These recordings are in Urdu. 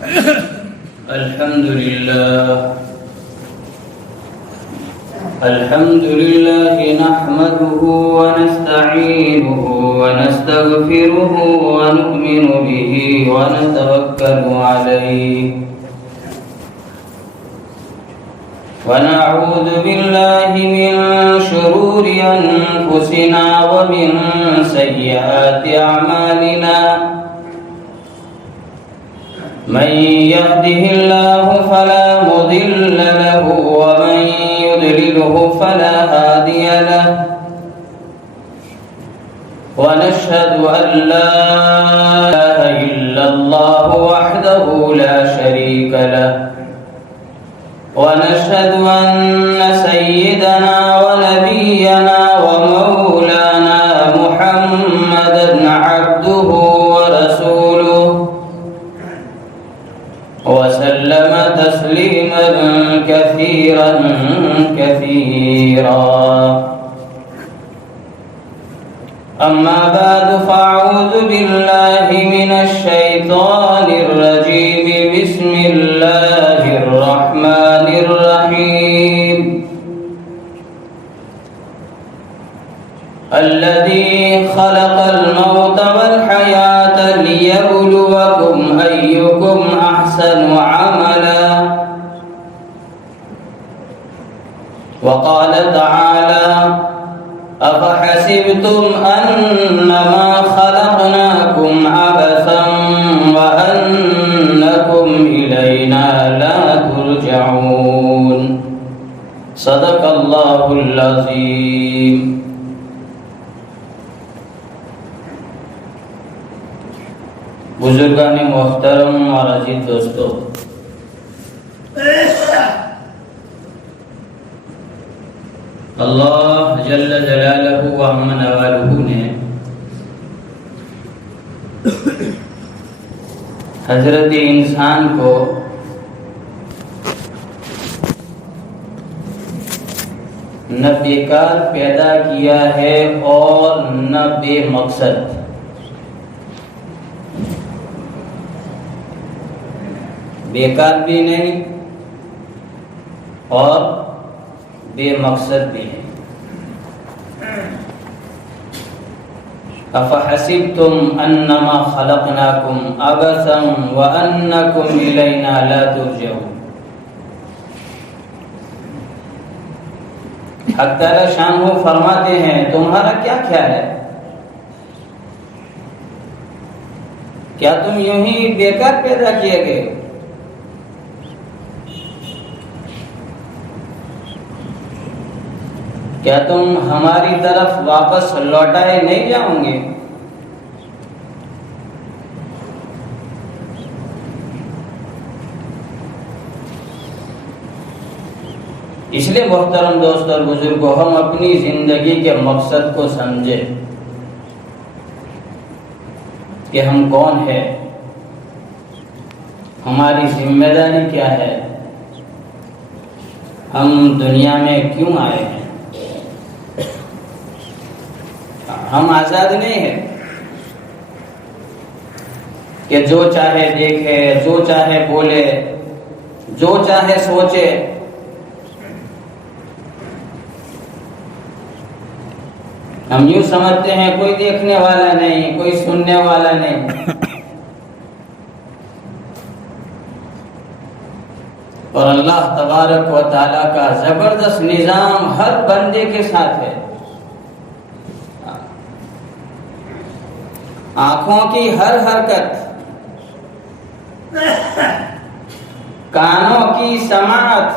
الحمد لله نحمده ونستعينه ونستغفره ونؤمن به ونتوكل عليه ونعوذ بالله من شرور أنفسنا ومن سيئات أعمالنا من يهده الله فلا مضل له ومن يضلله فلا هادي له ونشهد أن لا إله إلا الله وحده لا شريك له ونشهد أن سيدنا ونبينا ومولانا محمدا عبده ورسوله وسلم تسليما كثيرا كثيرا أما بعد فأعوذ بالله من الشيطان الرجيم بسم الله الرحمن الرحيم الذي خلق الموت والحياة ليبلوكم أيكم أحسن عملا وقال تعالى أفحسبتم أنما خلقناكم عبثا وأنكم إلينا لا ترجعون صدق الله العظيم. بزرگان محترم اور عزیز دوستو، اللہ جل جلالہ و عم نوالہ نے حضرت انسان کو نہ بیکار پیدا کیا ہے اور نہ بے مقصد. بیکار بھی نہیں اور بے مقصد بھی ہے. افحسبتم انما خلقناکم عبثا وانکم الینا لا ترجعون. حق تعالی شانہ فرماتے ہیں تمہارا کیا خیال ہے؟ کیا تم یوں ہی بیکار پیدا کیے گئے؟ کیا تم ہماری طرف واپس لوٹائے نہیں جاؤں گے؟ اس لیے محترم دوست اور بزرگوں، ہم اپنی زندگی کے مقصد کو سمجھیں کہ ہم کون ہیں، ہماری ذمہ داری کیا ہے، ہم دنیا میں کیوں آئے ہیں. ہم آزاد نہیں ہیں کہ جو چاہے دیکھے، جو چاہے بولے، جو چاہے سوچے. ہم یوں سمجھتے ہیں کوئی دیکھنے والا نہیں، کوئی سننے والا نہیں. اور اللہ تبارک و تعالیٰ کا زبردست نظام ہر بندے کے ساتھ ہے. آنکھوں کی ہر حرکت، کانوں کی سماعت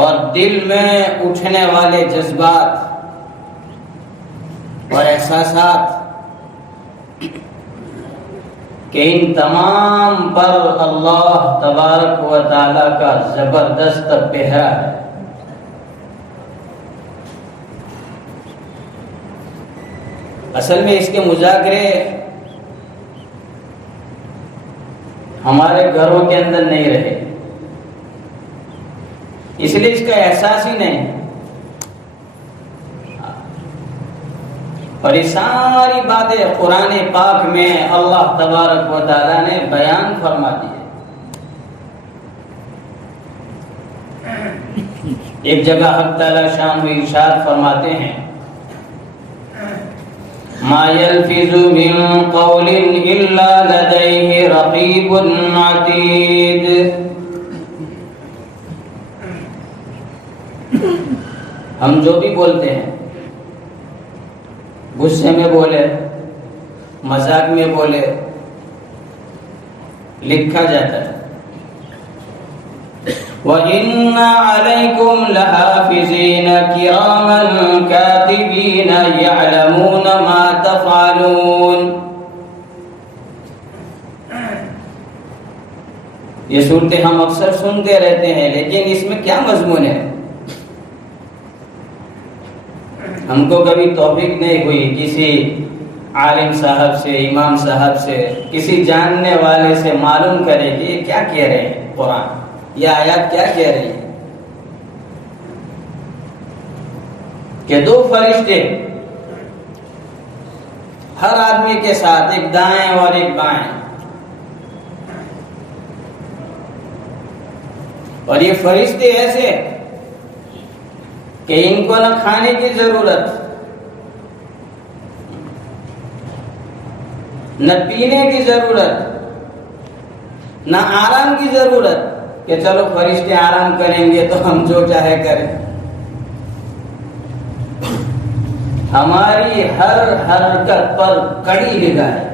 اور دل میں اٹھنے والے جذبات اور احساسات، کہ ان تمام پر اللہ تبارک و تعالیٰ کا زبردست پہرا ہے. اصل میں اس کے مذاکرے ہمارے گھروں کے اندر نہیں رہے، اس لیے اس کا احساس ہی نہیں. اور یہ ساری باتیں قرآن پاک میں اللہ تبارک و تعالیٰ نے بیان فرما دی ہے۔ ایک جگہ حق تعالیٰ شان میں ارشاد فرماتے ہیں ما يلفظ من قول الا لديه رقيب عتيد۔ ہم جو بھی بولتے ہیں، غصے میں بولے، مذاق میں بولے، لکھا جاتا ہے۔ وَإِنَّ عَلَيْكُمْ لَحَافِظِينَ كِرَامًا كَاتِبِينَ يَعْلَمُونَ مَا تَفْعَلُونَ۔ یہ صورتیں ہم اکثر سنتے رہتے ہیں، لیکن اس میں کیا مضمون ہے؟ ہم کو کبھی توفیق نہیں ہوئی کسی عالم صاحب سے، امام صاحب سے، کسی جاننے والے سے معلوم کرے کہ یہ کیا کہہ رہے ہیں، قرآن یہ آیات کیا کہہ رہی ہے، کہ دو فرشتے ہر آدمی کے ساتھ، ایک دائیں اور ایک بائیں، اور یہ فرشتے ایسے کہ ان کو نہ کھانے کی ضرورت، نہ پینے کی ضرورت، نہ آرام کی ضرورت کہ چلو فرشتے آرام کریں گے تو ہم جو چاہے کریں۔ ہماری ہر حرکت پر کڑی نگاہ ہے۔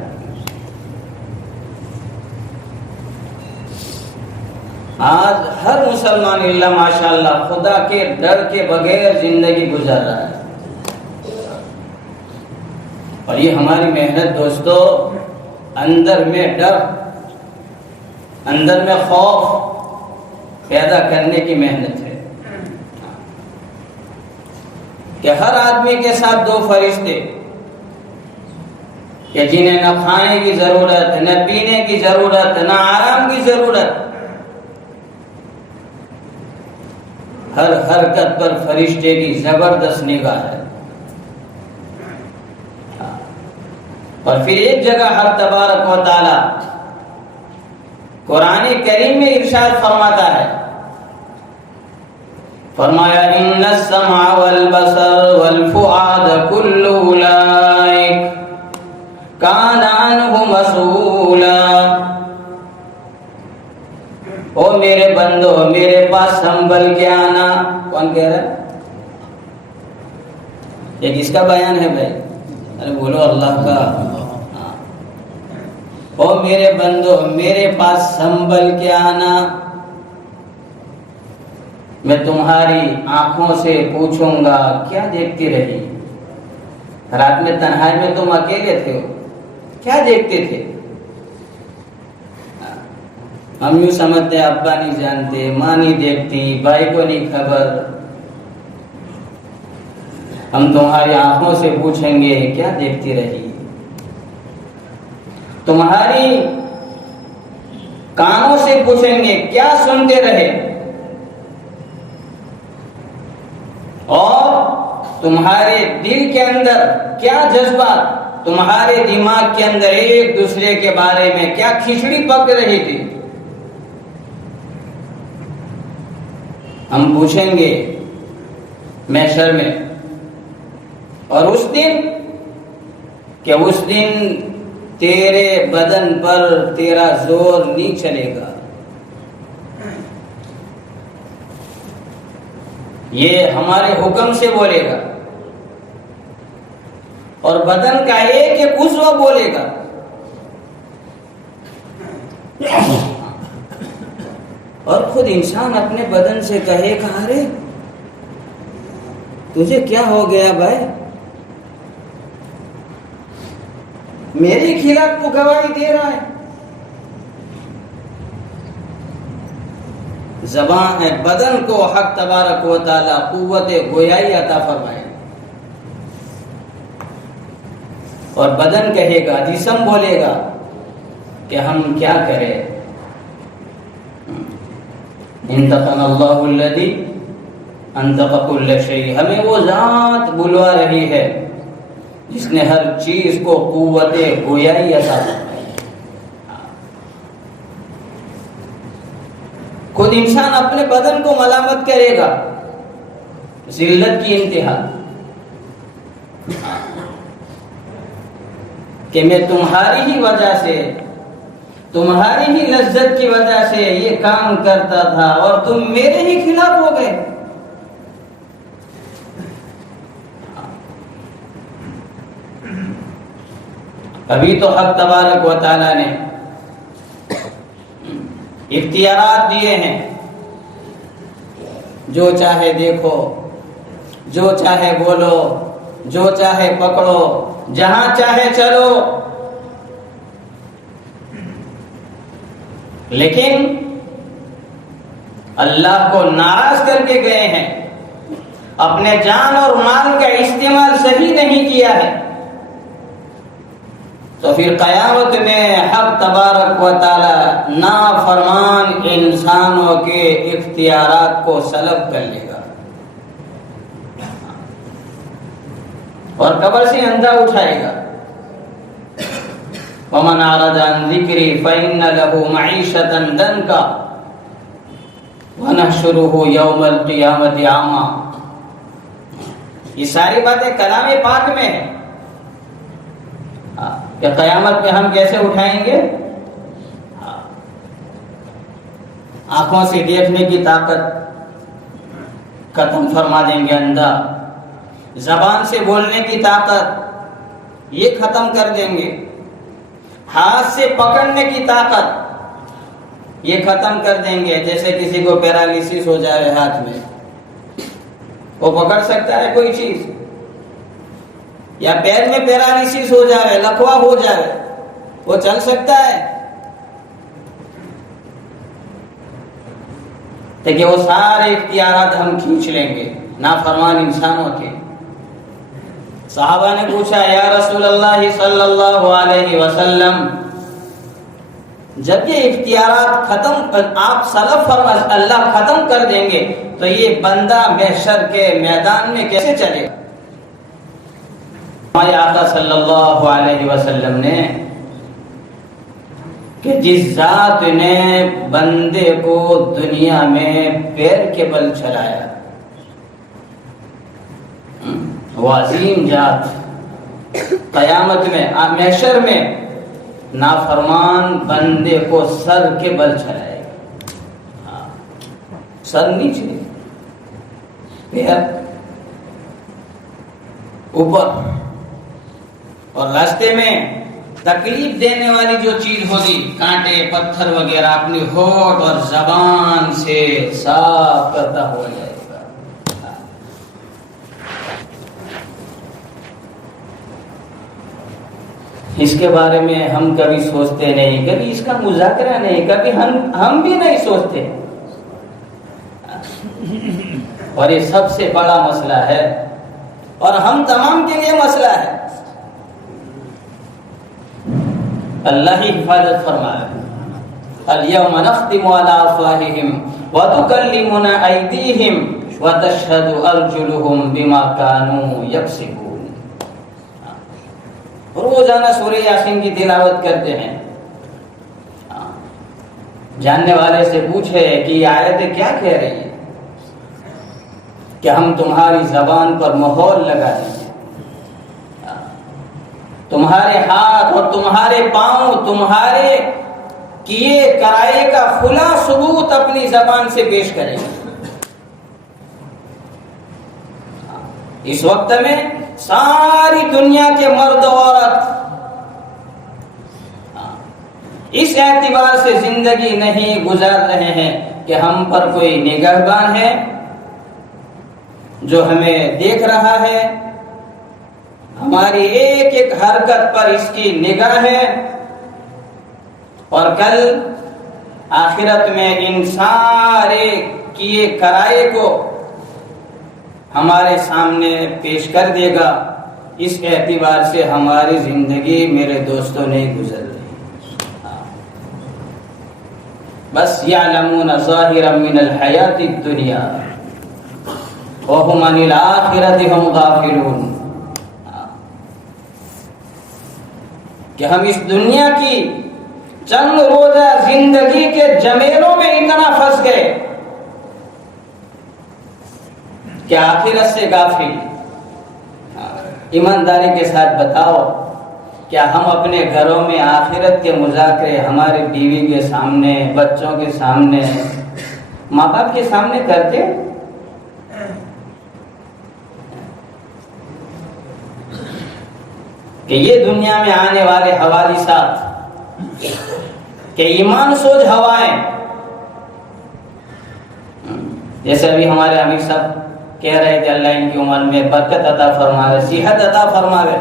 آج ہر مسلمان اللہ ماشاءاللہ خدا کے ڈر کے بغیر زندگی گزار رہا ہے، اور یہ ہماری محنت دوستو اندر میں ڈر، اندر میں خوف پیدا کرنے کی محنت ہے، کہ ہر آدمی کے ساتھ دو فرشتے کہ جنہیں نہ کھانے کی ضرورت، نہ پینے کی ضرورت، نہ آرام کی ضرورت، ہر حرکت پر فرشتے کی زبردست نگاہ ہے۔ اور پھر ایک جگہ حق تبارک و تعالی قرآن کریم میں ارشاد فرماتا ہے، فرمایا ان السمع والبصر والفؤاد كل اولئک کان عنہ مسئولا۔ او میرے بندو میرے پاس سنبھل کے آنا۔ کون کہہ رہا ہے؟ یہ کس کا بیان ہے بھائی؟ ارے بولو اللہ کا۔ او میرے بندو میرے پاس سنبھل کے آنا، میں تمہاری آنکھوں سے پوچھوں گا کیا دیکھتی رہی؟ رات میں تنہائی میں تم اکیلے تھے، کیا دیکھتے تھے؟ ہم یوں سمجھتے ہیں ابا نہیں جانتے، ماں نہیں دیکھتی، بھائی کو نہیں خبر۔ ہم تمہاری آنکھوں سے پوچھیں گے کیا دیکھتی رہی، تمہاری کانوں سے پوچھیں گے کیا سنتے رہے، اور تمہارے دل کے اندر کیا جذبات، تمہارے دماغ کے اندر ایک دوسرے کے بارے میں کیا کھچڑی پک رہی تھی۔ ہم پوچھیں گے محشر میں، اور اس دن کہ اس دن تیرے بدن پر تیرا زور نہیں چلے گا، یہ ہمارے حکم سے بولے گا، اور بدن کا ایک ایک عضو بولے گا۔ اور خود انسان اپنے بدن سے کہے کہ ارے تجھے کیا ہو گیا بھائی، میرے خلاف تو گواہی دے رہا ہے۔ زبان بدن کو حق تبارک و تعالی قوت گویائی عطا فرمائے، اور بدن کہے گا، جسم بولے گا کہ ہم کیا کریں۔ انتقن اللہ الذی انطق کل شیء، ہمیں وہ ذات بلوا رہی ہے جس نے ہر چیز کو قوت گویائی عطا فرمائی. خود انسان اپنے بدن کو ملامت کرے گا، ذلت کی انتہا، کہ میں تمہاری ہی وجہ سے، تمہاری ہی لذت کی وجہ سے یہ کام کرتا تھا اور تم میرے ہی خلاف ہو گئے. ابھی تو حق تبارک و تعالی نے اختیارات دیے ہیں، جو چاہے دیکھو، جو چاہے بولو، جو چاہے پکڑو، جہاں چاہے چلو. لیکن اللہ کو ناراض کر کے گئے ہیں، اپنے جان اور مال کا استعمال صحیح نہیں کیا ہے، تو پھر قیامت میں حق تبارک و تعالی نافرمان انسانوں کے اختیارات کو سلب کر لے گا اور قبر سے اندھا اٹھائے گا. وَمَنْ أَعْرَضَ عَنْ ذِكْرِي فَإِنَّ لَهُ مَعِيشَةً ضَنْكًا وَنَحْشُرُهُ يَوْمَ الْقِيَامَةِ أَعْمَى. یہ ساری باتیں کلام پاک میں ہیں کہ قیامت میں ہم کیسے اٹھائیں گے. آنکھوں سے دیکھنے کی طاقت ختم فرما دیں گے، اندھا. زبان سے بولنے کی طاقت یہ ختم کر دیں گے. ہاتھ سے پکڑنے کی طاقت یہ ختم کر دیں گے. جیسے کسی کو پیرالیسس ہو جائے ہاتھ میں، وہ پکڑ سکتا ہے کوئی چیز؟ یا پیر میں پیرالیسس ہو جائے، لکوا ہو جائے، وہ چل سکتا ہے؟ کہ وہ سارے اختیارات ہم کھینچ لیں گے نافرمان انسانوں کے. صحابہ نے پوچھا، یا رسول اللہ صلی اللہ علیہ وسلم، جب یہ اختیارات ختم آپ سلب فرما اللہ ختم کر دیں گے تو یہ بندہ محشر کے میدان میں کیسے چلے گا؟ ہمارے آقا صلی اللہ علیہ وسلم نے کہ جس ذات نے بندے کو دنیا میں پیر کے بل چلایا، وہ عظیم ذات قیامت میں محشر میں نافرمان بندے کو سر کے بل چلائے گا. سر نیچے، پیر اوپر، اور راستے میں تکلیف دینے والی جو چیز ہوگی، کانٹے پتھر وغیرہ، اپنی ہونٹ اور زبان سے صاف کرتا ہوا جائے گا. اس کے بارے میں ہم کبھی سوچتے نہیں، کبھی اس کا مذاکرہ نہیں، کبھی ہم بھی نہیں سوچتے. اور یہ سب سے بڑا مسئلہ ہے اور ہم تمام کے لیے مسئلہ ہے. اللہ ہی حفاظت فرمائے. اليوم نختم على افواههم وتكلمنا ايديهم وتشهد ارجلهم بما كانوا يكسبون. روزانہ سورہ یاسین کی تلاوت کرتے ہیں. جاننے والے سے پوچھے کہ یہ آیتیں کیا کہہ رہی ہیں، کہ ہم تمہاری زبان پر مہر لگا دیں گے، تمہارے ہاتھ اور تمہارے پاؤں تمہارے کیے کرائے کا کھلا ثبوت اپنی زبان سے پیش کریں گے. اس وقت میں ساری دنیا کے مرد و عورت اس اعتبار سے زندگی نہیں گزار رہے ہیں کہ ہم پر کوئی نگہبان ہے جو ہمیں دیکھ رہا ہے، ہماری ایک ایک حرکت پر اس کی نگاہ ہے، اور کل آخرت میں ان سارے کیے کرائے کو ہمارے سامنے پیش کر دے گا. اس اعتبار سے ہماری زندگی میرے دوستوں نہیں گزر رہی. بس یعلمون ظاہرا من الحیات الدنیا وهم عن الآخرة هم غافلون. کہ ہم اس دنیا کی چند روزہ زندگی کے جمیلوں میں اتنا پھنس گئے کہ آخرت سے غافل. ایمانداری کے ساتھ بتاؤ، کیا ہم اپنے گھروں میں آخرت کے مذاکرے ہمارے بیوی کے سامنے، بچوں کے سامنے، ماں باپ کے سامنے کرتے؟ کہ یہ دنیا میں آنے والے حوادثات، کہ ایمان سوز ہوائیں، جیسے ابھی ہمارے امیر صاحب کہہ رہے تھے اللہ ان کی عمر میں برکت عطا فرماوے، صحت عطا فرماوے،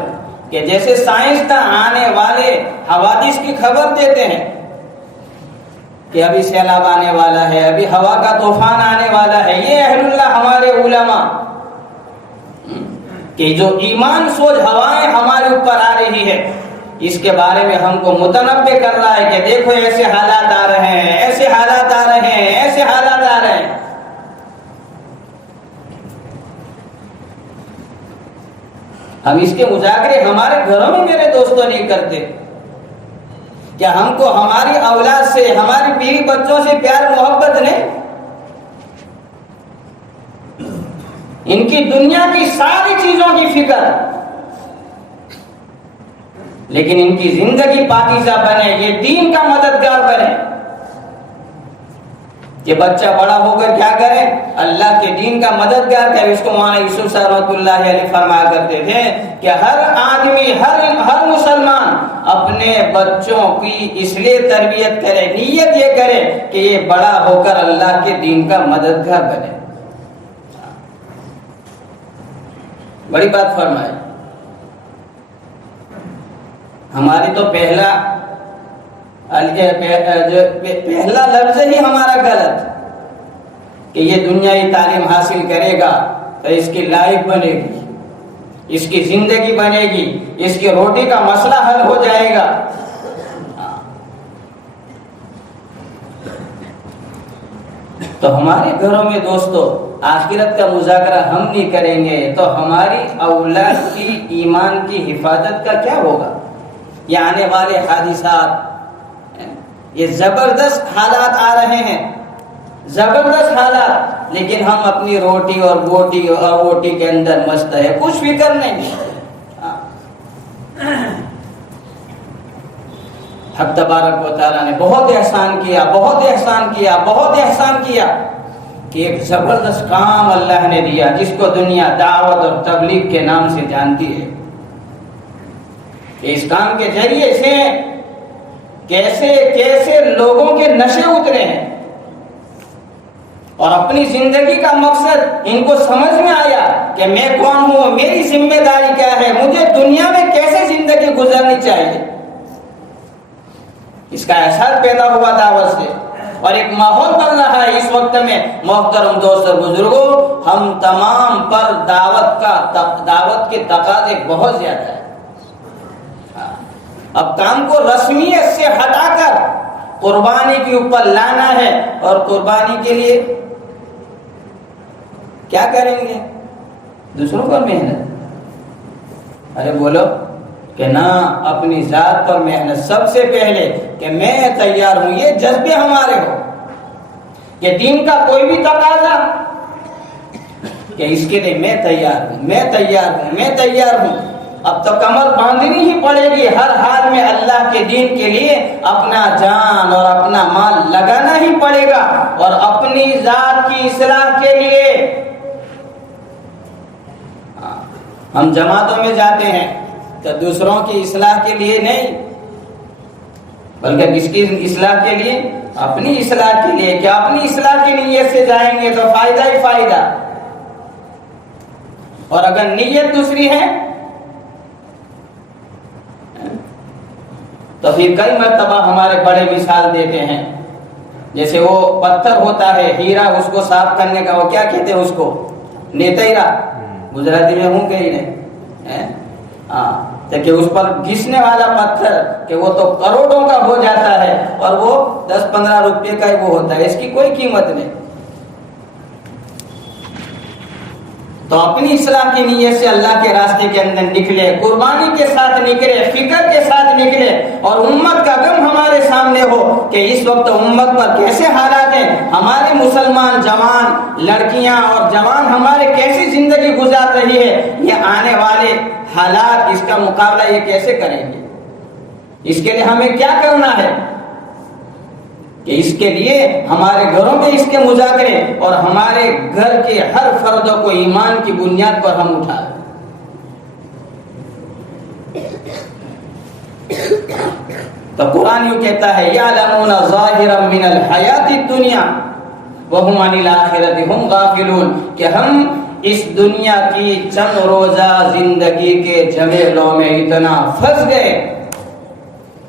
کہ جیسے سائنسداں آنے والے حوادث کی خبر دیتے ہیں کہ ابھی سیلاب آنے والا ہے، ابھی ہوا کا طوفان آنے والا ہے، یہ اہل اللہ ہمارے علماء کہ جو ایمان سوز ہوائیں ہمارے اوپر آ رہی ہے، اس کے بارے میں ہم کو متنبع کر رہا ہے کہ دیکھو ایسے حالات آ رہے ہیں، ایسے حالات آ رہے ہیں، ایسے حالات آ رہے ہیں. ہم اس کے مذاکرے ہمارے گھروں میں میرے دوستوں نہیں کرتے. کیا ہم کو ہماری اولاد سے، ہماری بیوی بچوں سے پیار محبت نہیں؟ ان کی دنیا کی ساری چیزوں کی فکر، لیکن ان کی زندگی پاکیزہ بنے، یہ دین کا مددگار بنے. کہ بچہ بڑا ہو کر کیا کرے؟ اللہ کے دین کا مددگار کرے. اس کو مولانا یوسف صاحب رحمۃ اللہ علیہ فرمایا کرتے تھے کہ ہر آدمی، ہر مسلمان اپنے بچوں کی اس لیے تربیت کرے، نیت یہ کرے کہ یہ بڑا ہو کر اللہ کے دین کا مددگار بنے. بڑی بات فرمائے. ہماری تو پہلا لفظ ہی ہمارا غلط کہ یہ دنیائی تعلیم حاصل کرے گا تو اس کی لائف بنے گی، اس کی زندگی بنے گی، اس کی روٹی کا مسئلہ حل ہو جائے گا. تو ہمارے گھروں میں دوستو آخرت کا مذاکرہ ہم نہیں کریں گے تو ہماری اولاد کی ایمان کی حفاظت کا کیا ہوگا؟ یہ آنے والے حادثات، یہ زبردست حالات آ رہے ہیں، زبردست حالات، لیکن ہم اپنی روٹی اور بوٹی اور ووٹی کے اندر مست ہے، کچھ فکر نہیں. حق تبارک و تعالیٰ نے بہت احسان کیا، بہت احسان کیا، بہت احسان کیا کہ ایک زبردست کام اللہ نے دیا جس کو دنیا دعوت اور تبلیغ کے نام سے جانتی ہے. اس کام کے ذریعے سے کیسے لوگوں کے نشے اترے ہیں اور اپنی زندگی کا مقصد ان کو سمجھ میں آیا کہ میں کون ہوں، میری ذمہ داری کیا ہے، مجھے دنیا میں کیسے زندگی گزارنی چاہیے. اس کا احساس پیدا ہوا دعوت سے اور ایک ماحول بن رہا ہے اس وقت میں. محترم دوست اور بزرگوں، ہم تمام پر دعوت کے تقاضے بہت زیادہ ہے. اب کام کو رسمیت سے ہٹا کر قربانی کے اوپر لانا ہے، اور قربانی کے لیے کیا کریں گے؟ دوسروں پر محنت. ارے بولو کہ نہ، اپنی ذات پر محنت سب سے پہلے کہ میں تیار ہوں. یہ جذبے ہمارے ہو کہ دین کا کوئی بھی تقاضا کہ اس کے لیے میں تیار ہوں، میں تیار ہوں، میں تیار ہوں. اب تو کمر باندھنی ہی پڑے گی ہر حال میں. اللہ کے دین کے لیے اپنا جان اور اپنا مال لگانا ہی پڑے گا، اور اپنی ذات کی اصلاح کے لیے ہم جماعتوں میں جاتے ہیں تو دوسروں کی اصلاح کے لیے نہیں، بلکہ کس کی اصلاح کے لیے؟ اپنی اصلاح کے لیے. کہ اپنی اصلاح کی نیت سے جائیں گے تو فائدہ ہی فائدہ، اور اگر نیت دوسری ہے تو پھر کئی مرتبہ ہمارے بڑے مثال دیتے ہیں. جیسے وہ پتھر ہوتا ہے ہیرا، اس کو صاف کرنے کا وہ کیا کہتے ہیں؟ اس کو نیتیرا، گجراتی میں ہوں کہ ہی نہیں. کہ اس پر گھسنے والا پتھر کہ وہ تو کروڑوں کا ہو جاتا ہے اور وہ 10-15 روپے کا ہی وہ ہوتا ہے، اس کی کوئی قیمت نہیں. تو اپنی اصلاح کی نیت سے اللہ کے راستے کے اندر نکلے، قربانی کے ساتھ نکلے، فکر کے ساتھ نکلے اور امت کا غم ہمارے سامنے ہو کہ اس وقت امت پر کیسے حالات ہیں، ہمارے مسلمان جوان لڑکیاں اور جوان ہمارے کیسی زندگی گزار رہی ہے، یہ آنے والے حالات اس کا مقابلہ یہ کیسے کریں گے؟ اس کے لیے ہمیں کیا کرنا ہے کہ اس کے لیے ہمارے گھروں میں اس کے مذاکرے اور ہمارے گھر کے ہر فرد کو ایمان کی بنیاد پر ہم اٹھائیں۔ تو قرآن یوں کہتا ہے یعلمون ظاہرا من الحیات الدنیا وہم عن الآخرۃ ہم غافلون، کہ ہم اس دنیا کی چند روزہ زندگی کے جھمیلوں میں اتنا پھنس گئے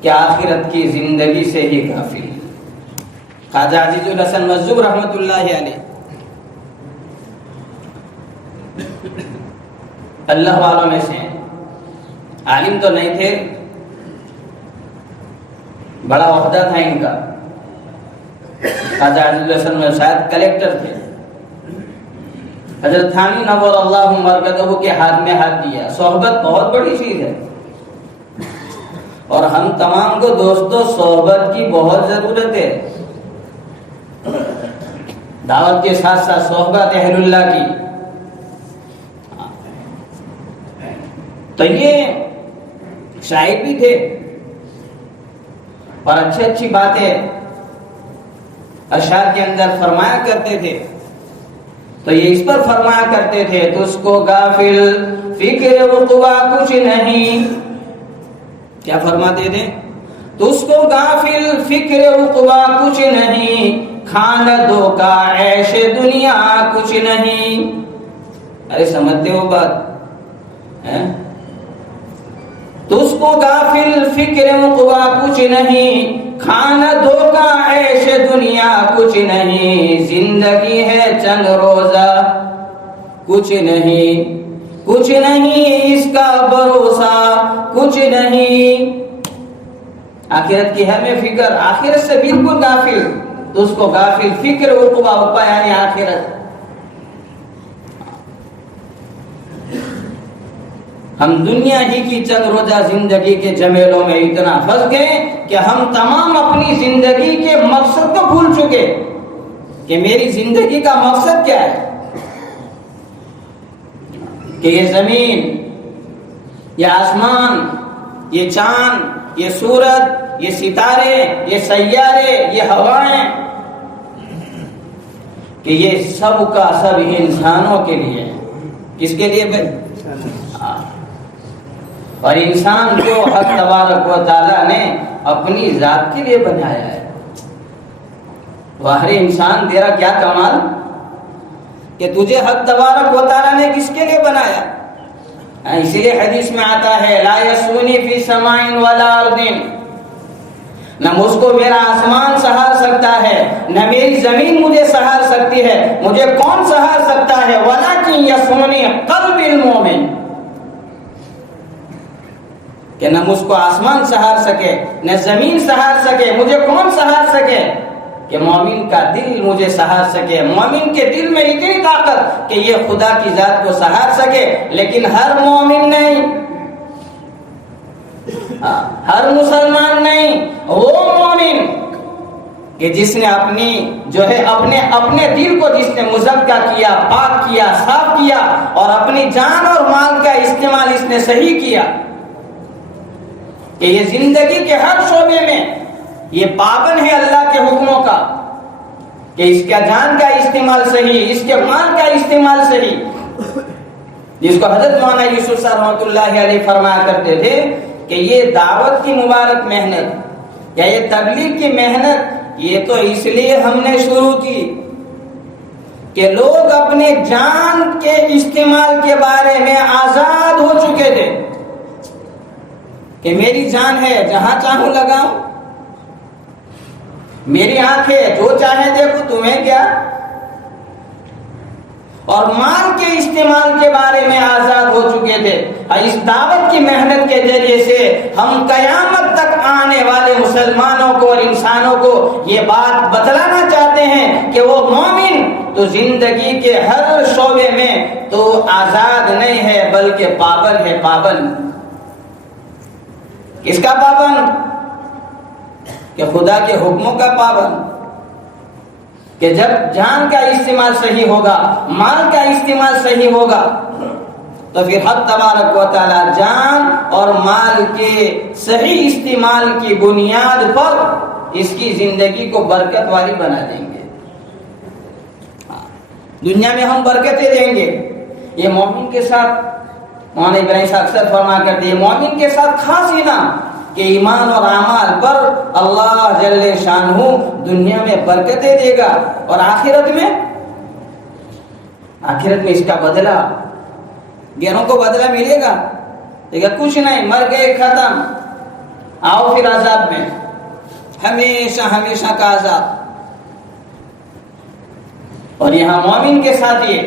کہ آخرت کی زندگی سے ہی غافل۔ خواجہ عزیز الحسن مظلوم رحمۃ اللہ علیہ اللہ والوں میں سے عالم تو نہیں تھے، بڑا عہدہ تھا ان کا، خواجہ عزیز الحسن میں شاید کلیکٹر تھے۔ حضرت تھانی نور اللہ مرکزہ کے ہاتھ میں ہاتھ دیا۔ صحبت بہت بڑی چیز ہے اور ہم تمام کو دوستوں صحبت کی بہت ضرورت ہے، دعوت کے ساتھ ساتھ صحبت اہل اللہ کی۔ تو یہ شاعر بھی تھے اور اچھی اچھی باتیں اشعار کے اندر فرمایا کرتے تھے۔ تو یہ اس پر فرمایا کرتے تھے تجھ کو غافل فکر وقوع کچھ نہیں، کیا فرماتے تھے؟ تجھ کو غافل فکر وقوع کچھ نہیں، کھانا دو کا عیش دنیا کچھ نہیں۔ ارے سمجھتے ہو بات؟ تجھ کو غافل فکر وقوع کچھ نہیں، کھانا دو کا عیش دنیا کچھ نہیں، زندگی ہے چند روزہ کچھ نہیں، کچھ نہیں اس کا بھروسہ کچھ نہیں۔ آخرت کی ہمیں فکر، آخرت سے بالکل غافل، تو اس کو غافل فکر وقوع یعنی آخرت۔ ہم دنیا ہی کی چند روزہ زندگی کے جھمیلوں میں اتنا پھنس گئے کہ ہم تمام اپنی زندگی کے مقصد کو بھول چکے کہ میری زندگی کا مقصد کیا ہے، کہ یہ زمین، یہ آسمان، یہ چاند، یہ سورج، یہ ستارے، یہ سیارے، یہ ہوائیں، کہ یہ سب کا سب انسانوں کے لیے، کس کے لیے بھائی؟ اور انسان کو حق تبارک و تعالیٰ نے اپنی ذات کے لیے بنایا ہے۔ واہ انسان تیرا کیا کمال کہ تجھے حق تبارک و تعالیٰ نے کس کے لیے بنایا۔ اسی لیے حدیث میں آتا ہے لا یسونی فی سماء ولا ارض، نہ مجھ کو میرا آسمان سہار سکتا ہے، نہ میری زمین مجھے سہار سکتی ہے، مجھے کون سہار سکتا ہے؟ ولکن یسونی قلب المومن، کہ نہ مجھ کو آسمان سہار سکے نہ زمین سہار سکے، مجھے کون سہار سکے؟ کہ مومن کا دل مجھے سہار سکے۔ مومن کے دل میں اتنی طاقت کہ یہ خدا کی ذات کو سہار سکے، لیکن ہر مومن نہیں، ہر مسلمان نہیں، وہ مومن کہ جس نے اپنی جو ہے اپنے دل کو جس نے مزکا کیا، پاک کیا، صاف کیا، اور اپنی جان اور مال کا استعمال اس نے صحیح کیا، کہ یہ زندگی کے ہر شعبے میں یہ پابند ہے اللہ کے حکموں کا، کہ اس کا جان کا استعمال صحیح، اس کے مال کا استعمال صحیح، جس کو حضرت مولانا یوسف صاحب رحمۃ اللہ علیہ فرمایا کرتے تھے کہ یہ دعوت کی مبارک محنت یا یہ تبلیغ کی محنت یہ تو اس لیے ہم نے شروع کی کہ لوگ اپنے جان کے استعمال کے بارے میں آزاد ہو چکے تھے، کہ میری جان ہے جہاں چاہوں لگاؤں، میری آنکھیں جو چاہے دیکھو، تمہیں کیا؟ اور مال کے استعمال کے بارے میں آزاد ہو چکے تھے۔ اس دعوت کی محنت کے ذریعے سے ہم قیامت تک آنے والے مسلمانوں کو اور انسانوں کو یہ بات بتلانا چاہتے ہیں کہ وہ مومن تو زندگی کے ہر شعبے میں تو آزاد نہیں ہے بلکہ پابند ہے، پابند۔ کس کا پابند؟ کہ خدا کے حکموں کا پابند، کہ جب جان کا استعمال صحیح ہوگا، مال کا استعمال صحیح ہوگا، تو پھر حق تبارک و تعالی جان اور مال کے صحیح استعمال کی بنیاد پر اس کی زندگی کو برکت والی بنا دیں گے۔ دنیا میں ہم برکتیں دیں گے۔ یہ مومن کے ساتھ مولانا ابراہیم صاحب اکثر فرما کرتے ہیں، مومن کے ساتھ خاص انعام کہ ایمان اور اعمال پر اللہ جل شانہ دنیا میں برکتیں دے گا، اور آخرت میں اس کا بدلہ، غیروں کو بدلہ ملے گا، لیکن کچھ نہیں، مر گئے ختم، آؤ پھر عذاب میں، ہمیشہ ہمیشہ کا عذاب۔ اور یہاں مومن کے ساتھ یہ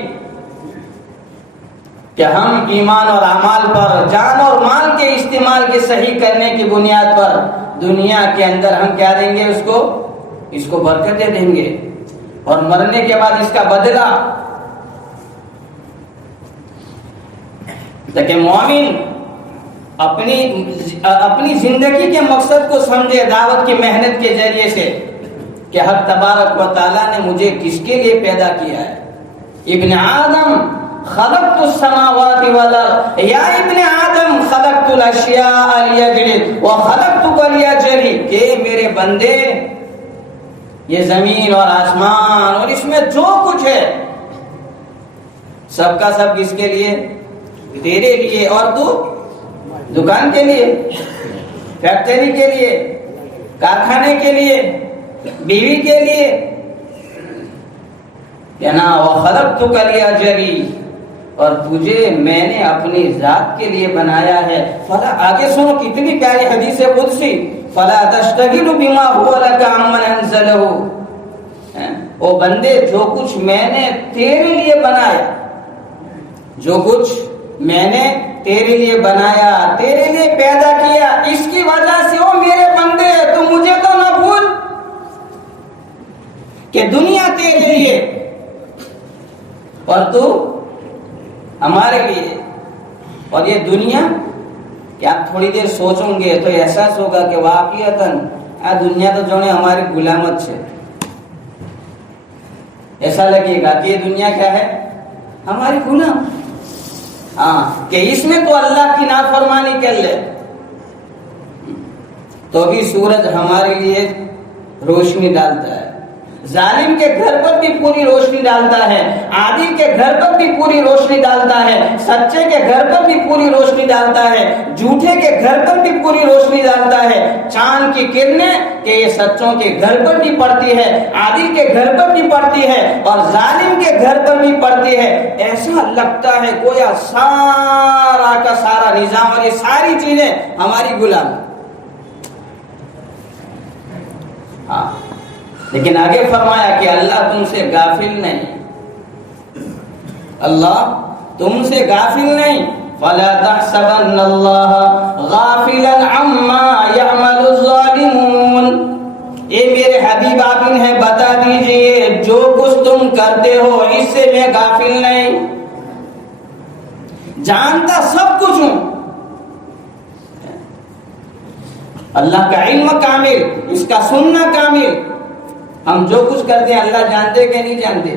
کہ ہم ایمان اور اعمال پر، جان اور مال کے استعمال کے صحیح کرنے کی بنیاد پر دنیا کے اندر ہم کیا دیں گے؟ اس کو برکتیں دیں گے، اور مرنے کے بعد اس کا بدلہ۔ لیکن مومن اپنی زندگی کے مقصد کو سمجھے دعوت کی محنت کے ذریعے سے کہ حق تبارک و تعالیٰ نے مجھے کس کے لیے پیدا کیا ہے۔ ابن آدم خلقت السماوات والارض، یا ابن آدم خلقت الاشیاء لیجرد وخلقتک لیجری، کہ میرے بندے یہ زمین اور آسمان اور اس میں جو کچھ ہے سب کا سب کس کے لیے؟ تیرے لیے، اور تو دکان کے لیے، فیکٹری کے لیے، کارخانے کے لیے، بیوی کے لیے، کیا نا وخلقتک لیجری، اور تجھے میں نے اپنی ذات کے لیے بنایا ہے۔ فلا، آگے سنو کتنی پیاری حدیث قدسی، فلا تشتغل بما هو لك عمن انزله، او بندے جو کچھ میں نے تیرے لیے بنایا، جو کچھ میں نے تیرے لیے بنایا، تیرے لیے پیدا کیا، اس کی وجہ سے او میرے بندے تو مجھے تو نہ بھول کہ دنیا تیرے لیے اور تو ہمارے لیے۔ اور یہ دنیا کہ آپ تھوڑی دیر سوچیں گے تو احساس ہوگا کہ واقعتاً دنیا تو جو ہماری غلامت ہے، ایسا لگے گا کہ یہ دنیا کیا ہے؟ ہماری غلام، ہاں، کہ اس میں تو اللہ کی نافرمانی کر لے تو بھی سورج ہمارے لیے روشنی ڈالتا ہے، ظالم کے گھر پر بھی پوری روشنی ڈالتا ہے، عادل کے گھر پر بھی پوری روشنی ڈالتا ہے، سچے کے گھر پر بھی پوری روشنی ڈالتا ہے، جھوٹے کے گھر پر بھی پوری روشنی ڈالتا ہے۔ چاند کی کرنیں کہ یہ سچوں کے گھر پر بھی پڑتی ہے، عادل کے گھر پر بھی پڑتی ہے، اور ظالم کے گھر پر بھی پڑتی ہے۔ ایسا لگتا ہے گویا سارا کا سارا نظام اور یہ ساری چیزیں ہماری غلام، ہاں، لیکن آگے فرمایا کہ اللہ تم سے غافل نہیں، اللہ تم سے غافل نہیں۔ فَلَا تَحْسَبَنَّ اللَّهَ غَافِلًا عَمَّا يَعْمَلُ الظَّالِمُونَ، اے میرے حبیب آپ انہیں بتا دیجئے جو کچھ تم کرتے ہو اس سے میں غافل نہیں، جانتا سب کچھ ہوں۔ اللہ کا علم کامل، اس کا سننا کامل، ہم جو کچھ کرتے ہیں اللہ جانتے کہ نہیں جانتے؟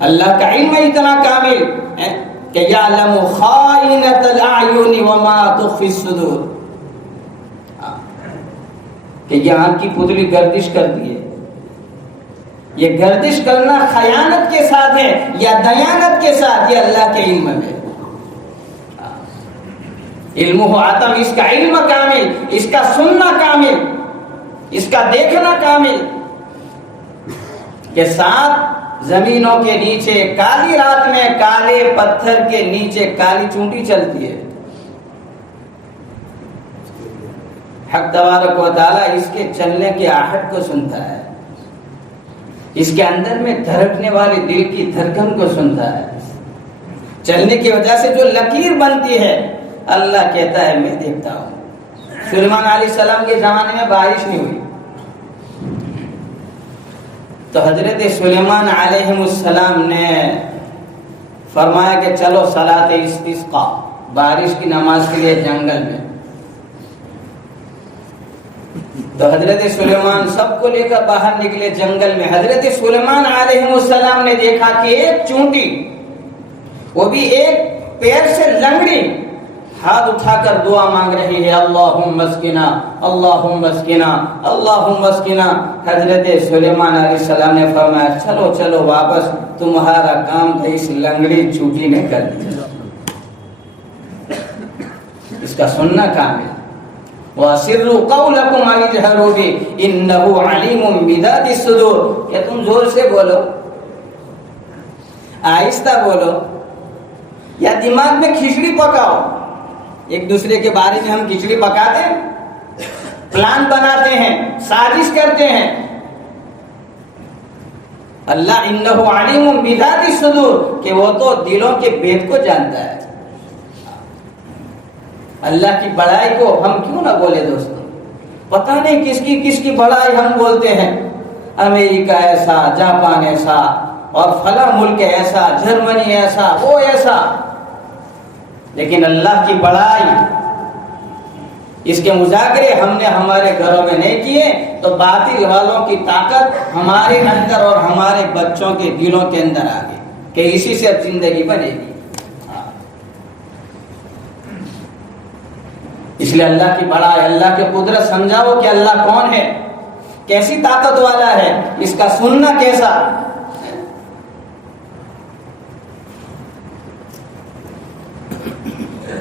اللہ کا علم اتنا کامل ہے کہ یعلم خائنۃ الاعین وما تخفی الصدور، کہ یہ آنکھ کی پتلی گردش کرتی ہے، یہ گردش کرنا خیانت کے ساتھ ہے یا دیانت کے ساتھ، یہ اللہ کے علم میں ہے۔ علم ہو آتم، اس کا علم کامل، اس کا سننا کامل، اس کا دیکھنا کامل، کہ سات زمینوں کے نیچے کالی رات میں کالے پتھر کے نیچے کالی چونٹی چلتی ہے۔ حق تبارک و تعالیٰ اس کے چلنے کے آہٹ کو سنتا ہے، اس کے اندر میں دھڑکنے والی دل کی دھڑکن کو سنتا ہے، چلنے کی وجہ سے جو لکیر بنتی ہے اللہ کہتا ہے میں دیکھتا ہوں۔ سلیمان علیہ السلام کے زمانے میں بارش نہیں ہوئی تو حضرت سلیمان علیہ السلام نے فرمایا کہ چلو صلاۃ استسقاء، بارش کی نماز کے لیے جنگل میں، تو حضرت سلیمان سب کو لے کر باہر نکلے جنگل میں. حضرت سلیمان علیہ السلام نے دیکھا کہ ایک چونٹی, وہ بھی ایک پیر سے لنگڑی, ہاتھ اٹھا کر دعا مانگ رہی ہے, اللہم اسقنا اللہم اسقنا اللہم اسقنا. حضرت سلیمان علیہ السلام نے فرمایا چلو چلو واپس, تمہارا کام تھا اس لنگڑی چونٹی نے کر دیا, اس کا سننا کام ہے. وَأَسِرُّوا قَوْلَكُمْ أَوِ اجْهَرُوا بِهِ إِنَّهُ عَلِيمٌ بِذَاتِ الصُّدُورِ. کہ تم زور سے بولو, آہستہ بولو, یا دماغ میں کھچڑی پکاؤ. ایک دوسرے کے بارے میں ہم کھچڑی پکاتے ہیں, پلان بناتے ہیں, سازش کرتے ہیں. اللہ انہ علیم بذات الصدور, کہ وہ تو دلوں کے بھید کو جانتا ہے. اللہ کی بڑائی کو ہم کیوں نہ بولے دوستوں, پتہ نہیں کس کی بڑائی ہم بولتے ہیں. امریکہ ایسا, جاپان ایسا, اور فلاں ملک ایسا, جرمنی ایسا, وہ ایسا. لیکن اللہ کی بڑائی, اس کے مذاکرے ہم نے ہمارے گھروں میں نہیں کیے تو باطل والوں کی طاقت ہمارے اندر اور ہمارے بچوں کے دلوں کے اندر آ گئی کہ اسی سے اب زندگی بنے گی. اس لیے اللہ کی بڑائی, اللہ کی قدرت سمجھاؤ کہ اللہ کون ہے, کیسی طاقت والا ہے, اس کا سننا کیسا.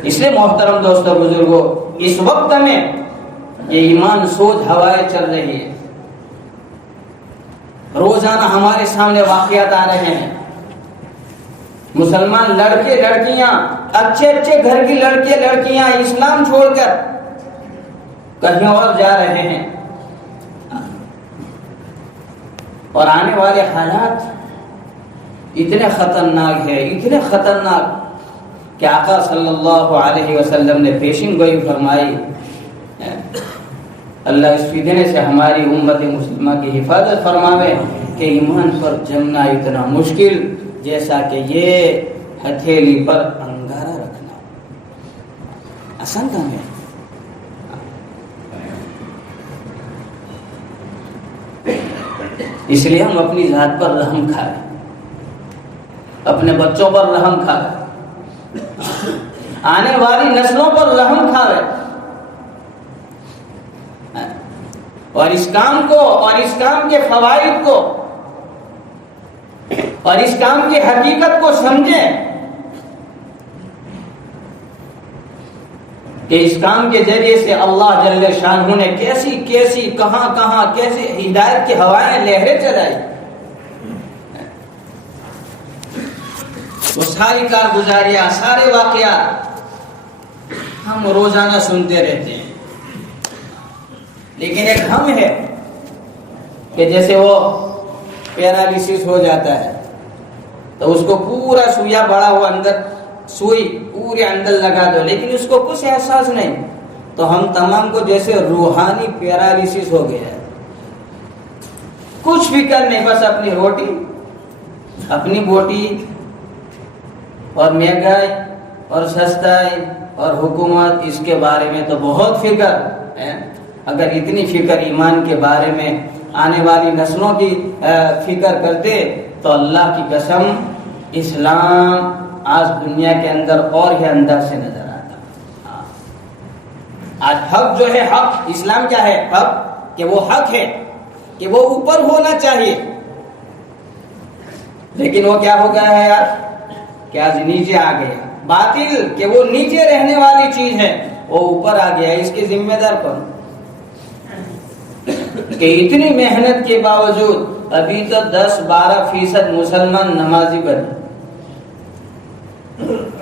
اس لیے محترم دوستوں بزرگوں, اس وقت میں یہ ایمان سوز ہوائیں چل رہی ہے. روزانہ ہمارے سامنے واقعات آ رہے ہیں. مسلمان لڑکے لڑکیاں, اچھے گھر کی لڑکے لڑکیاں اسلام چھوڑ کر کہیں اور جا رہے ہیں. اور آنے والے حالات اتنے خطرناک ہے, اتنے خطرناک کہ آقا صلی اللہ علیہ وسلم نے پیشین گوئی فرمائی. اللہ اس فتنے سے ہماری امت مسلمہ کی حفاظت فرماوے کہ ایمان پر جمنا اتنا مشکل جیسا کہ یہ ہتھیلی پر انگارہ رکھنا آسان کام ہے. اس لیے ہم اپنی ذات پر رحم کھائیں, اپنے بچوں پر رحم کھائیں, آنے والی نسلوں پر رحم کھائیں, اور اس کام کو اور اس کام کے فوائد کو اور اس کام کی حقیقت کو سمجھیں کہ اس کام کے ذریعے سے اللہ جل شانہ نے کیسی کہاں کیسے ہدایت کی ہوائیں لہریں چلائی. وہ ساری کارگزاریاں, سارے واقعات ہم روزانہ سنتے رہتے ہیں. لیکن ایک ہم ہے کہ جیسے وہ پیرالیسس ہو جاتا ہے تو اس کو پورا سویا بڑا ہوا اندر, سوئی پورے اندر لگا دو, لیکن اس کو کچھ احساس نہیں. تو ہم تمام کو جیسے روحانی پیرالیسس ہو گیا ہے, کچھ فکر نہیں, بس اپنی روٹی, اپنی بوٹی, اور مہنگائی اور سستائی اور حکومت, اس کے بارے میں تو بہت فکر ہے. اگر اتنی فکر ایمان کے بارے میں آنے والی نسلوں کی فکر کرتے تو اللہ کی قسم اسلام آج دنیا کے اندر اور ہی انداز سے نظر آتا. آج حق جو ہے, حق اسلام کیا ہے, حق کہ وہ حق ہے کہ وہ اوپر ہونا چاہیے, لیکن وہ کیا ہو گیا ہے یار, کہ آج نیچے آ گیا. باطل کہ وہ نیچے رہنے والی چیز ہے وہ اوپر آ گیا. اس کے ذمہ دار کون, کہ اتنی محنت کے باوجود ابھی تو 10-12% مسلمان نمازی بنے.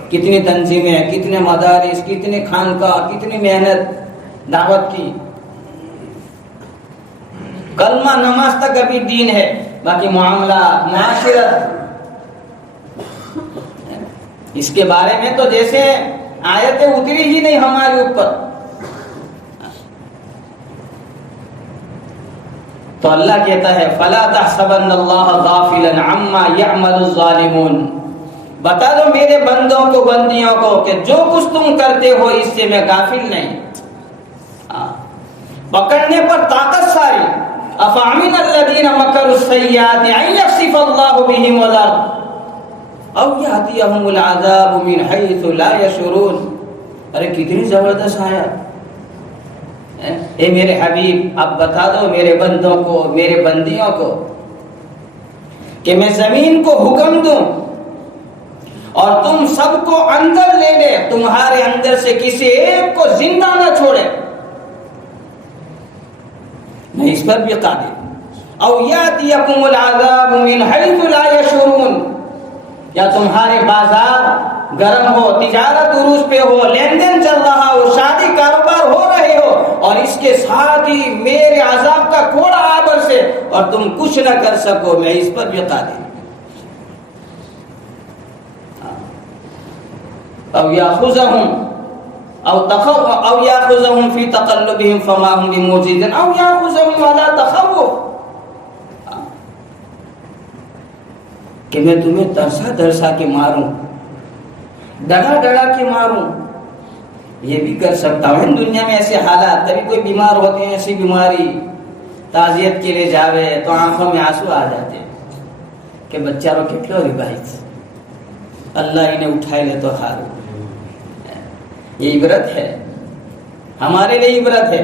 کتنی تنظیمیں, کتنے مدارس, کتنے خانقاہ, کتنی محنت دعوت کی. کلمہ نماز تک ابھی دین ہے, باقی معاملات, معاشرت, اس کے بارے میں تو جیسے آیتیں اتری ہی نہیں ہمارے اوپر. تو اللہ کہتا ہے فَلَا تَحْسَبَنَّ اللَّهَ غَافِلًا عَمَّا يَعْمَلُ الظَّالِمُونَ, بتا دو میرے بندوں کو, بندیوں کو, کہ جو کچھ تم کرتے ہو اس سے میں غافل نہیں. پکڑنے پر طاقت ساری. افامن الذین مکروا السیئات ان یخسف اللہ بہم الارض او یاتیہم العذاب من حیث لا یشعرون. ارے کتنی زبردست آیات. اے میرے حبیب اب بتا دو میرے بندوں کو, میرے بندیوں کو, کہ میں زمین کو حکم دوں اور تم سب کو اندر لے لے, تمہارے اندر سے کسی ایک کو زندہ نہ چھوڑے. میں اس پر بھی قادر. او یاتیکم العذاب من حیث لا یشعرون, یا تمہارے بازار گرم ہو, تجارت عروج پہ ہو, لین دین چل رہا ہو, شادی کاروبار ہو رہے ہو, اور اس کے ساتھ ہی میرے عذاب کا کوڑا آ برسے اور تم کچھ نہ کر سکو, میں اس پر بھی قادر. او یاخذہم او یاخذہم فی تقلبہم فما هم بمعجزین او یاخذہم ولا تخوف, کہ میں تمہیں ترسا ترسا کے ماروں, ڈرا ڈرا کے ماروں, یہ بھی کر سکتا ہوں. دنیا میں ایسے حالات, کبھی کوئی بیمار ہوتے ہیں, ایسی بیماری تعزیت کے لیے جاوے تو آنکھوں میں آنسو آ جاتے کہ بچہ رو کتلو ری بھائی, اللہ انہیں اٹھائے لے تو ہارو. یہ عبرت ہے, ہمارے لیے عبرت ہے.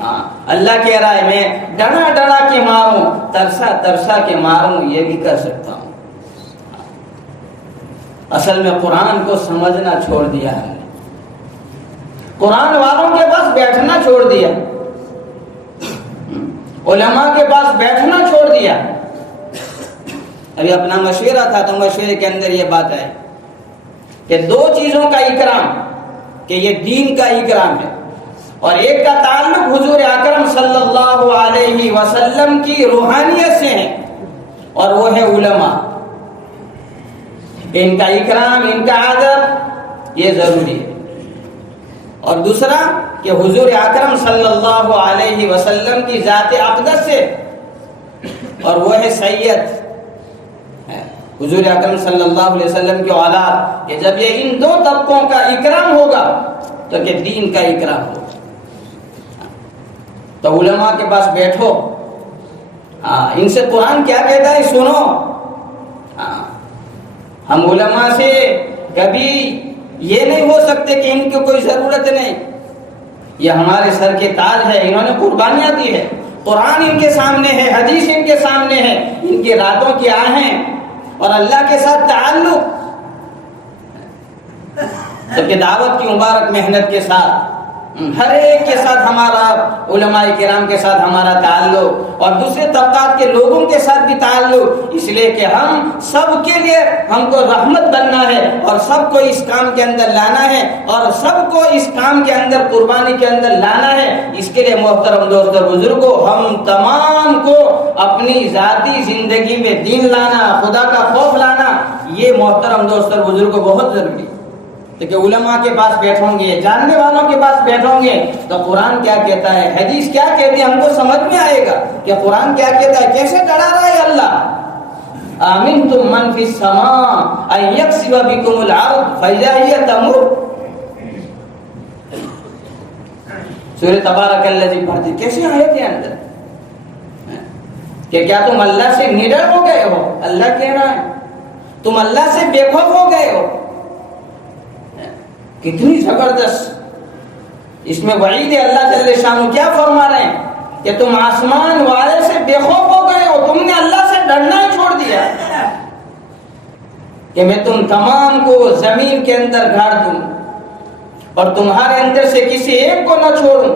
ہاں, اللہ کہہ رہا ہے میں ڈرا ڈرا کے ماروں, ترسا ترسا کے ماروں, یہ بھی کر سکتا ہوں. اصل میں قرآن کو سمجھنا چھوڑ دیا ہم نے, قرآن والوں کے پاس بیٹھنا چھوڑ دیا, علماء کے پاس بیٹھنا چھوڑ دیا. ابھی اپنا مشورہ تھا تو مشورے کے اندر یہ بات ہے کہ دو چیزوں کا اکرام, کہ یہ دین کا اکرام ہے, اور ایک کا تعلق حضور اکرم صلی اللہ علیہ وسلم کی روحانیت سے ہے, اور وہ ہے علماء. ان کا اکرام, ان کا ادب یہ ضروری ہے. اور دوسرا کہ حضور اکرم صلی اللہ علیہ وسلم کی ذات اقدس سے, اور وہ ہے سید حضور اکرم صلی اللہ علیہ وسلم کی اولاد, کہ جب یہ ان دو طبقوں کا اکرام ہوگا تو کہ دین کا اکرام ہوگا. تو علماء کے پاس بیٹھو, ان سے قرآن کیا کہتا ہے سنو. ہم علماء سے کبھی یہ نہیں ہو سکتے کہ ان کی کوئی ضرورت نہیں, یہ ہمارے سر کے تاج ہے, انہوں نے قربانیاں دی ہے, قرآن ان کے سامنے ہے, حدیث ان کے سامنے ہے, ان کی راتوں کی آہیں اور اللہ کے ساتھ تعلق, جبکہ دعوت کی مبارک محنت کے ساتھ ہر ایک کے ساتھ ہمارا, علماء کرام کے ساتھ ہمارا تعلق, اور دوسرے طبقات کے لوگوں کے ساتھ بھی تعلق, اس لیے کہ ہم سب کے لیے ہم کو رحمت بننا ہے, اور سب کو اس کام کے اندر لانا ہے, اور سب کو اس کام کے اندر قربانی کے اندر لانا ہے. اس کے لیے محترم دوست اور بزرگوں, ہم تمام کو اپنی ذاتی زندگی میں دین لانا, خدا کا خوف لانا, یہ محترم دوست اور بزرگوں بہت ضروری ہے. کہ علماء کے پاس بیٹھوں گے, جاننے والوں کے پاس بیٹھوں گے تو قرآن کیا کہتا ہے, حدیث کیا کہتی ہے, ہم کو سمجھ میں آئے گا کہ قرآن کیا کہتا ہے, کیسے ڈرا رہا ہے اللہ. آمنتم من فی السماء ان یخسف بکم الارض فاذا ہی تمور. سورہ تبارک الذی پڑھتے کیسے آیت ہے اندر, کہ کیا تم اللہ سے نڈر ہو گئے ہو. اللہ کہہ رہا ہے تم اللہ سے بے خوف ہو گئے ہو. کتنی زبردست اس میں وعید ہے. اللہ جل شانہ کیا فرما رہے ہیں کہ تم آسمان والے سے بے خوف ہو گئے ہو, تم نے اللہ سے ڈرنا ہی چھوڑ دیا, کہ میں تم تمام کو زمین کے اندر گاڑ دوں اور تمہارے اندر سے کسی ایک کو نہ چھوڑوں.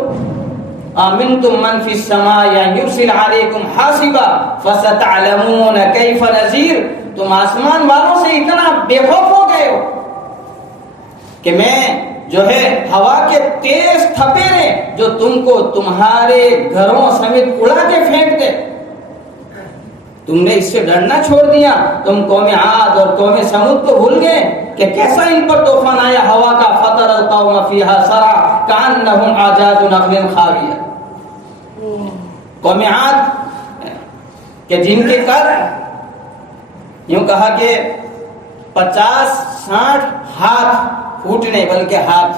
آمنتم من فی السماء یرسل علیکم حاصبا فستعلمون کیف نذیر. تم آسمان والوں سے اتنا بے خوف ہو گئے ہو کہ میں جو ہے ہوا کے تیز تھپیرے جو تم کو تمہارے گھروں سمیت اڑا کے پھینک دے, تم نے اس سے ڈرنا چھوڑ دیا. تم قوم عاد اور قوم سمود کو بھول گئے کہ کیسا ان پر طوفان آیا ہوا کا. فطر القوم فیہا سرع کانہم اعجاز نخل خاویہ. قوم عاد کہ جن کے قد یوں کہا کہ 50-60 ہاتھ, فوٹ نہیں بلکہ ہاتھ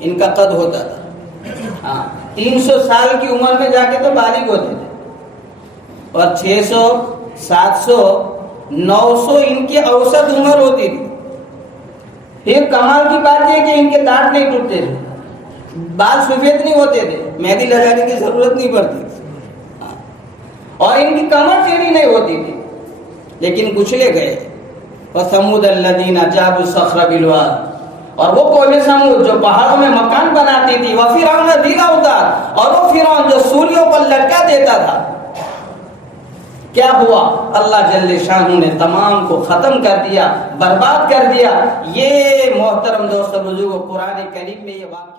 ان کا قد ہوتا تھا. 300 سال کی عمر میں جا کے تو بالغ ہوتے تھے، اور 600 700 900 ان کی اوسط عمر ہوتی تھی۔ پھر کمال کی بات یہ کہ ان کے دانت نہیں ٹوٹتے تھے، بال سفید نہیں ہوتے تھے، مہندی لگانے کی ضرورت نہیں پڑتی تھی، اور ان کی کمر ٹیڑھی نہیں ہوتی تھی، لیکن کچلے گئے۔ وَثَمُودَ الَّذِينَ جَابُوا الصَّخْرَ بِالْوَادِ، اور وہ قوم سمود جو پہاڑوں میں مکان بناتی تھی، وَفِرْعَوْنَ ذِي الْأَوْتَادِ، اور وہ فرعون جو سوریوں پر لٹکا دیتا تھا۔ کیا ہوا؟ اللہ جل شانہ نے تمام کو ختم کر دیا، برباد کر دیا۔ یہ محترم دوستو بزرگو قرآن کریم میں یہ واقعہ